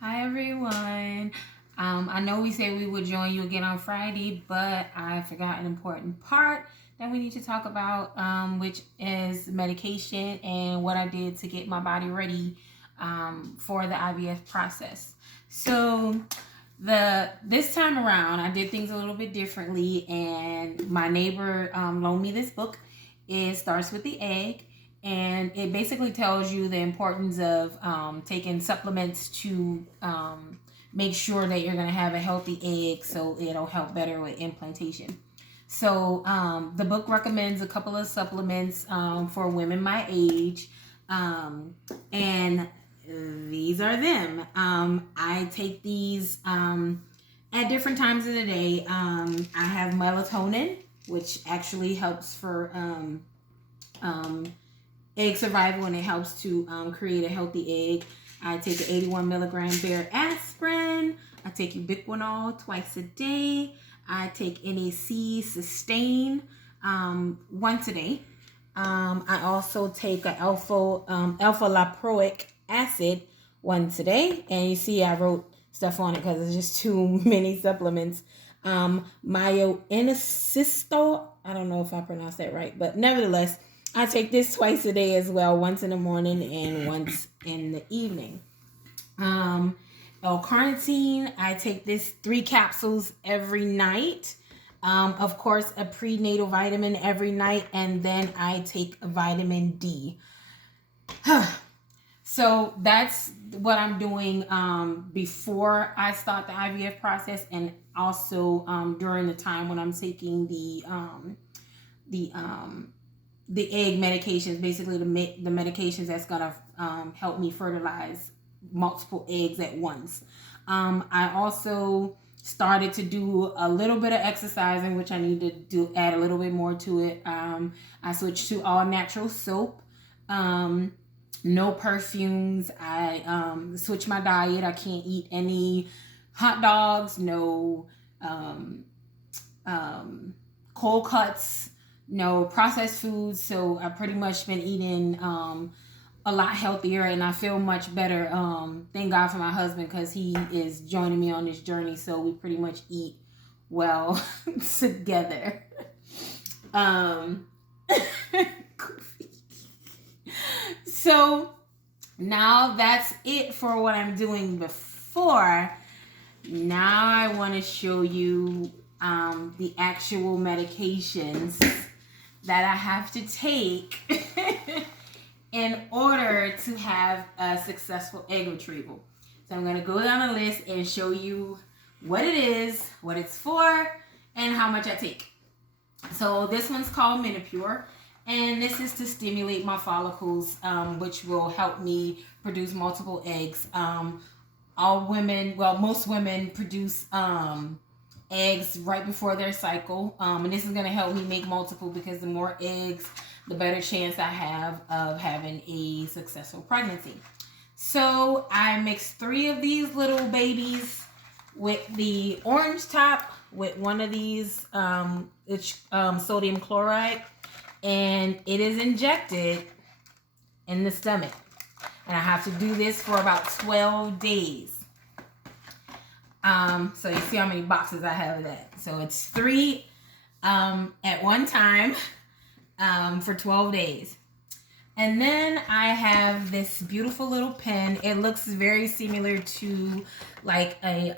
Hi everyone. I know we said we would join you again on Friday, but I forgot an important part that we need to talk about, which is medication and what I did to get my body ready for the IVF process. So this time around, I did things a little bit differently, and my neighbor loaned me this book. It starts with the egg, and it basically tells you the importance of taking supplements to make sure that you're going to have a healthy egg, so it'll help better with implantation. So the book recommends a couple of supplements for women my age, and these are them. I take these at different times of the day. I have melatonin, which actually helps for egg survival, and it helps to create a healthy egg. I take an 81 milligram Bayer aspirin. I take ubiquinol twice a day. I take NAC Sustain once a day. I also take an alpha lipoic acid once a day. And you see, I wrote stuff on it because it's just too many supplements. Myoinositol, I don't know if I pronounced that right, but nevertheless, I take this twice a day as well, once in the morning and once in the evening. L-carnitine, I take this 3 capsules every night. Of course, a prenatal vitamin every night, and then I take vitamin D. So that's what I'm doing before I start the IVF process, and also during the time when I'm taking the egg medications, basically the medications that's gonna help me fertilize multiple eggs at once. I also started to do a little bit of exercising, which I need to add a little bit more to it. I switched to all natural soap, no perfumes. I switched my diet. I can't eat any hot dogs, no cold cuts, no processed foods. So I pretty much been eating a lot healthier, and I feel much better. Thank God for my husband, because he is joining me on this journey, so we pretty much eat well together. So now that's it for what I'm doing before. Now I want to show you the actual medications that I have to take in order to have a successful egg retrieval. So I'm going to go down the list and show you what it is, what it's for, and how much I take. So this one's called Menopur, and this is to stimulate my follicles, which will help me produce multiple eggs. Most women produce eggs right before their cycle, and this is going to help me make multiple, because the more eggs, the better chance I have of having a successful pregnancy. So I mixed 3 of these little babies with the orange top with one of these sodium chloride, and it is injected in the stomach, and I have to do this for about 12 days. So you see how many boxes I have of that. So it's 3 at one time for 12 days. And then I have this beautiful little pen. It looks very similar to like a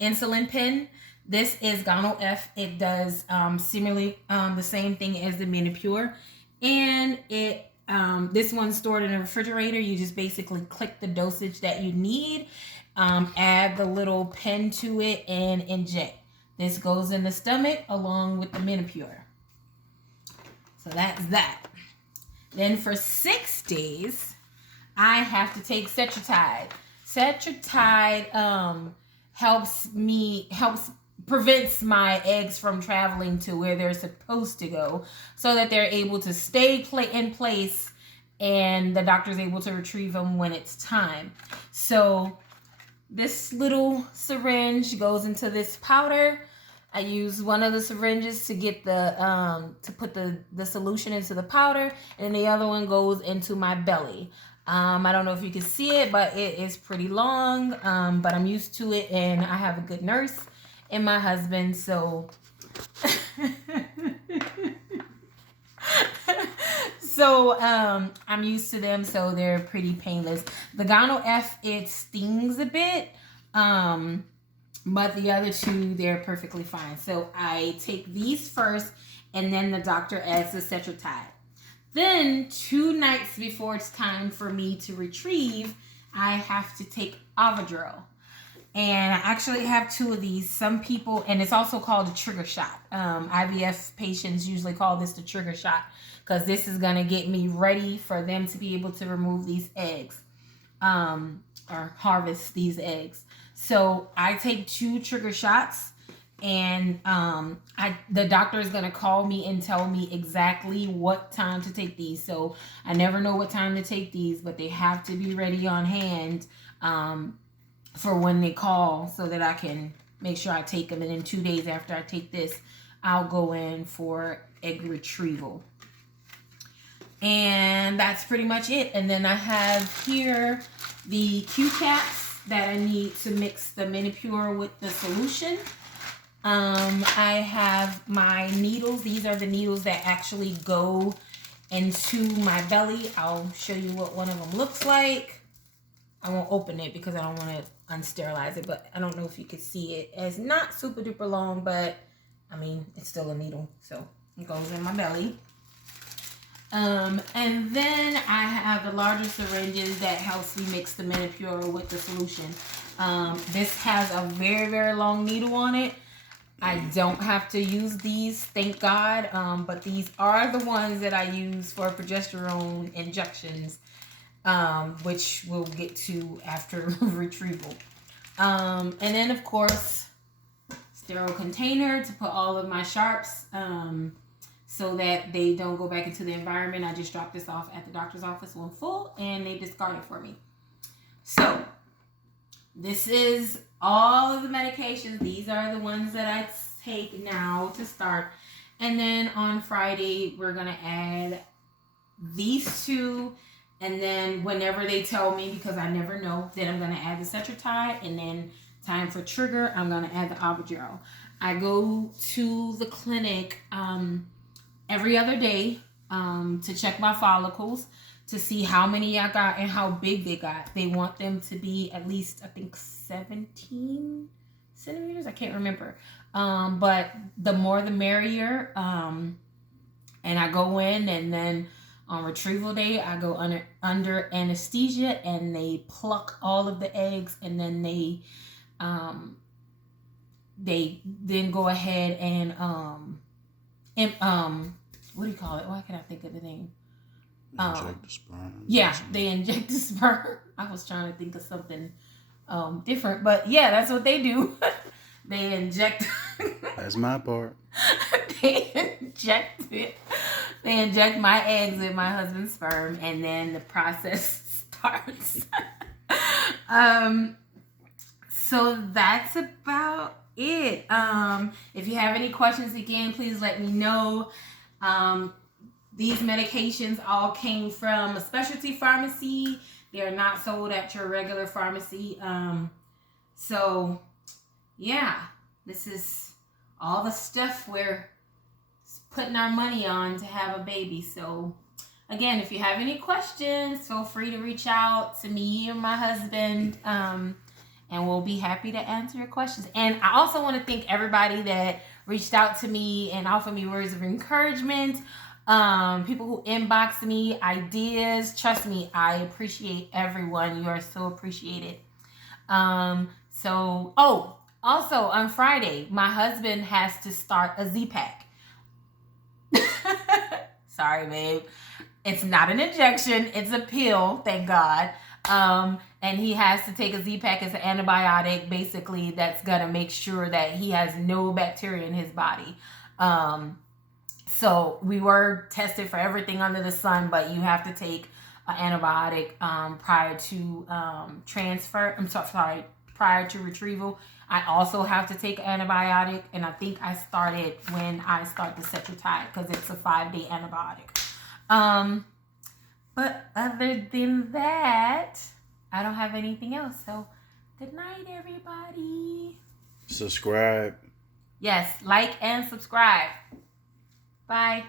insulin pen. This is Gonal-F. It does similarly the same thing as the Menopur. And this one's stored in a refrigerator. You just basically click the dosage that you need, add the little pen to it, and inject. This goes in the stomach along with the Menopur. So that's that. Then for 6 days, I have to take Cetrotide. Cetrotide prevents my eggs from traveling to where they're supposed to go, so that they're able to stay in place, and the doctor's able to retrieve them when it's time. So this little syringe goes into this powder. I use one of the syringes to get to put the solution into the powder, and the other one goes into my belly. I don't know if you can see it, but it is pretty long. But I'm used to it, and I have a good nurse and my husband, so so I'm used to them, so they're pretty painless. The Gyno-F, it stings a bit, but the other two, they're perfectly fine. So I take these first, and then the doctor adds the Cetrotide. Then 2 nights before it's time for me to retrieve, I have to take Avodril. And I actually have 2 of these. Some people, and it's also called a trigger shot. IVF patients usually call this the trigger shot, because this is going to get me ready for them to be able to remove these eggs, or harvest these eggs. So I take 2 trigger shots, and the doctor is going to call me and tell me exactly what time to take these. So I never know what time to take these, but they have to be ready on hand for when they call, so that I can make sure I take them. And then 2 days after I take this, I'll go in for egg retrieval. And that's pretty much it. And then I have here the Q-caps that I need to mix the Menopur with the solution. I have my needles. These are the needles that actually go into my belly. I'll show you what one of them looks like. I won't open it because I don't want to unsterilize it, but I don't know if you can see it. It's not super duper long, but I mean, it's still a needle, so it goes in my belly. And then I have the larger syringes that helps me mix the Menopur with the solution. This has a very, very long needle on it. I don't have to use these, thank God, but these are the ones that I use for progesterone injections, which we'll get to after retrieval. And then, of course, sterile container to put all of my sharps, so that they don't go back into the environment. I just dropped this off at the doctor's office when full, and they discard it for me. So this is all of the medications. These are the ones that I take now to start. And then on Friday, we're going to add these 2. And then whenever they tell me, because I never know, then I'm going to add the Cetrotide. And then time for trigger, I'm going to add the Avodril. I go to the clinic every other day to check my follicles, to see how many I got and how big they got. They want them to be at least, I think, 17 centimeters. I can't remember. But the more the merrier. And I go in, and then on retrieval day, I go under anesthesia, and they pluck all of the eggs, and then they then go ahead and what do you call it? Why can't I think of the name? Inject the sperm. Yeah, they inject the sperm. I was trying to think of something different, but yeah, that's what they do. They inject. That's my part. They inject it. They inject my eggs with my husband's sperm, and then the process starts. So that's about it. If you have any questions, again, please let me know. These medications all came from a specialty pharmacy. They are not sold at your regular pharmacy. So yeah, this is all the stuff we're putting our money on to have a baby. So again, if you have any questions, feel free to reach out to me or my husband, and we'll be happy to answer your questions. And I also want to thank everybody that reached out to me and offered me words of encouragement. People who inbox me ideas. Trust me, I appreciate everyone. You are so appreciated. Also on Friday, my husband has to start a Z-Pack. Sorry, babe. It's not an injection. It's a pill, thank God. And he has to take a Z-Pack as an antibiotic, basically, that's going to make sure that he has no bacteria in his body. So we were tested for everything under the sun, but you have to take an antibiotic prior to prior to retrieval. I also have to take an antibiotic, and I think I started when I start the Cetrotide, because it's a 5-day antibiotic. But other than that, I don't have anything else. So, good night, everybody. Subscribe. Yes, like and subscribe. Bye.